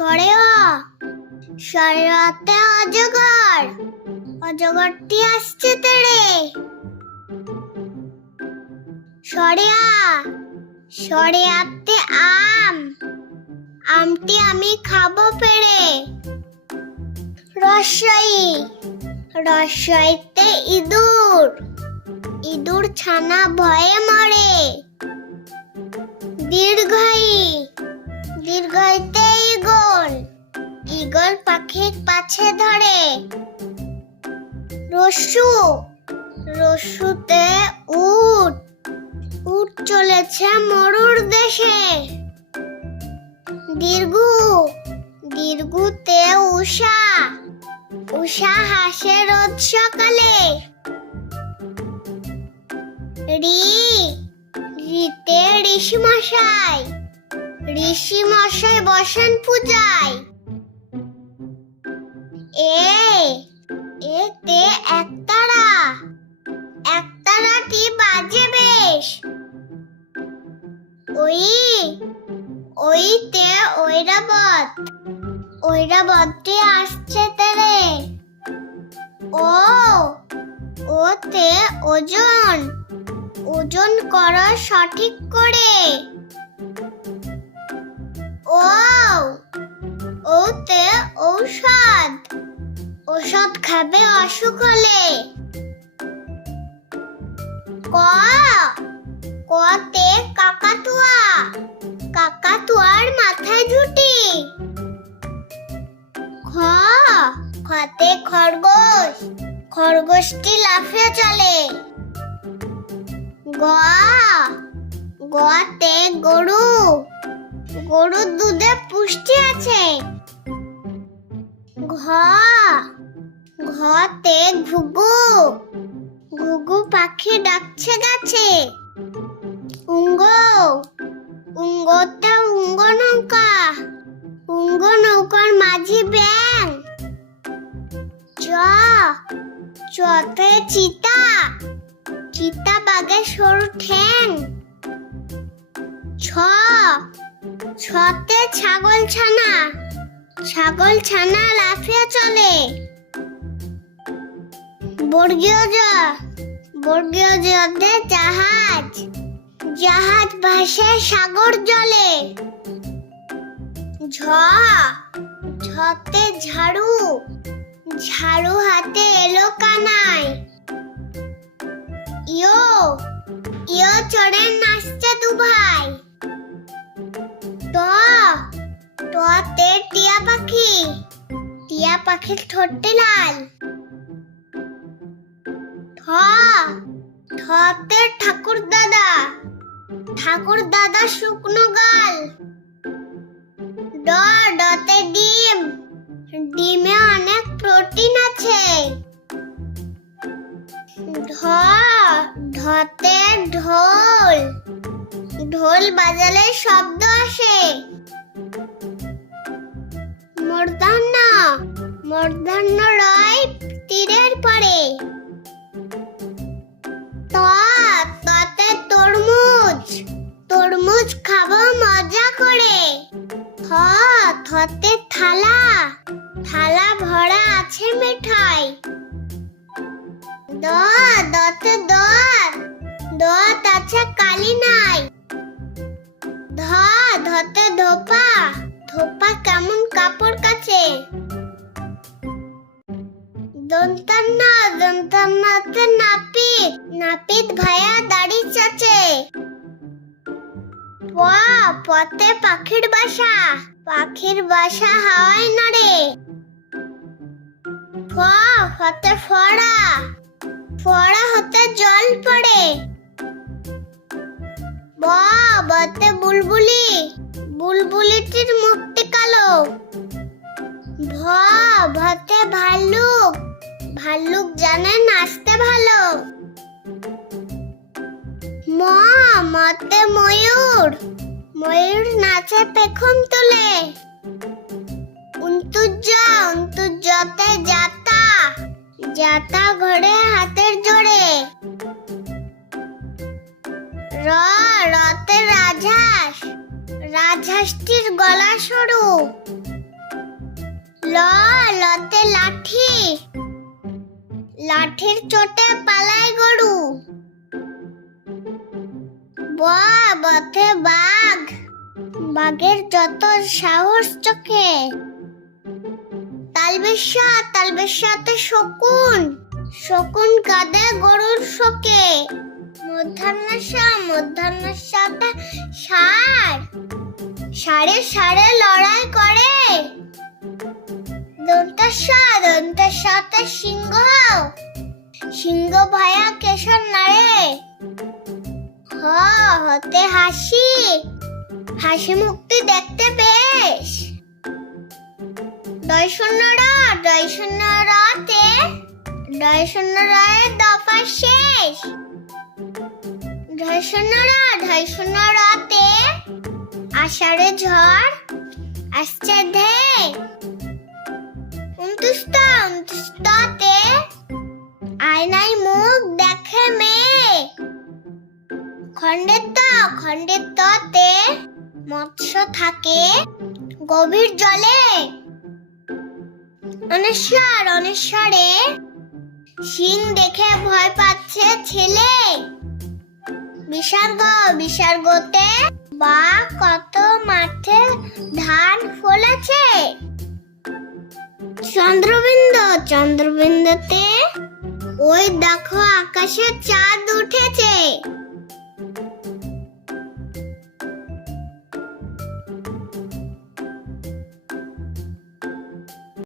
সরে অ সরে অতে অজগর, অজগরটি আসছে তেড়ে। সরে আ সরে আতে আম, আমটি আমি খাবো পেড়ে। রস্বই রস্বইতে ইঁদুর, ইঁদুর ছানা ভয়ে মরে। দীর্ঘই দীর্ঘইতে ঈগল, ঈগল পাখির পাছে ধরে। রস্যু রস্যুতে উট, উট চলেছে মরুর দেশে। দীর্ঘু দীর্ঘুতে উষা, উষা হাসে রোজ সকালে। রি রিতে ঋষি মশাই, ঋষি মশাই বসেন পূজায়। এতে একতারা, একতারাটি বাজে বেশ। ওইতে ঐরাবত, ঐরাবতটি আসছে তেরে। ওতে ওজন, ওজন করো সঠিক করে। ওতে ঔষধ, ঔষধ খাবে অসুখ হলে। কতে কাকাতুয়া, কাকাতুয়ার মাথায় ঝুঁটি। খতে খরগোশ, খরগোশটি লাফিয়ে চলে। গতে গরু, গরুর দুধে পুষ্টি আছে। ঘতে ঘুঘু, ঘুঘু পাখি ডাকছে গাছে। উঙ্গতে উঙ্গ নৌকা, উঙ্গ নৌকার মাঝি ব্যাং। চতে চিতা, চিতা বাঘের সরু ঠ্যাং। ছতে ছাগল ছানা, ছাগল ছানা লাফিয়ে চলে। বর্গীয় জ, বর্গীয় জতে জাহাজ, জাহাজ ভাসে সাগর জলে। ঝতে ঝাড়ু, ঝাড়ু হাতে এলো কানাই। ইয়ো চড়ে নাচছে দু ভাই। টতে টিয়া পাখি, টিয়া পাখির ঠোঁটটি লাল। ঠতে ঠাকুর দাদা, ঠাকুর দাদা শুকনো গাল। ডতে ডিম, ডিমে অনেক প্রোটিন আছে। ঢতে ঢোল, ঢোল বাজালে শব্দ আসে। মূর্ধন্য, মূর্ধন্য রয় তীরের পরে। ততে তরমুজ, তরমুজ খাবো মজা করে। থতে থালা, থালা ভরা আছে মিঠাই। দতে দত, দত আছে কালি নাই। ধতে ধোপা, ধোপা কেমন কাপড় কাছে। দন্তান্ন, দন্তান্নতে নাপিত, নাপিত ভায়া দাড়ি চাচে। পতে পাখির বাসা, পাখির বাসা হাওয়ায় নড়ে। ফতে ফড়া, ফড়া হতে জল পড়ে। বতে বুলবুলি, বুলবুলিটির মুখটি কালো। ভতে ভাল্লুক, ভাল্লুক জানে নাচতে ভালো। মতে ময়ূর, ময়ূর নাচে পেখম তুলে। উন্তুজতে জাতা, জাতা ঘোড়ে হাতের জোড়ে। রতে রাজহাঁস, রাজহাঁসটির গলা সরু। লতে লাঠি, লাঠির চোটে পালায় গরু। বতে বাঘ, বাঘের যত সাহস চোখে। তালবেশ্যাতে শকুন, শকুন কাঁদে গরুর শোকে। মূর্ধন্যসাতে ষাঁড়, ষাঁড়ে লড়াই করে। দন্তেশ্বাতে সিংহ, সিংহ ভায়া কেশর নাড়ে। হতে হাসি, হাসি মুক্তি দেখতে বেশ। ডয় শূন্য রয়ে দফা শেষ। ঢয় শূন্য রতে আষাঢ়ে ঝড় আসছে ধে। 29 আয়নায় মুখ দেখে মেয়ে। খণ্ডেতে মৎস্য থাকে গভীর জলে। অনেশ্বরে সিং দেখে ভয় পাচ্ছে ছেলে। বিসর্গতে বা কত মাঠে ধান ফলেছে। চন্দ্রবিন্দুতে ওই দেখো আকাশে চাঁদ উঠেছে।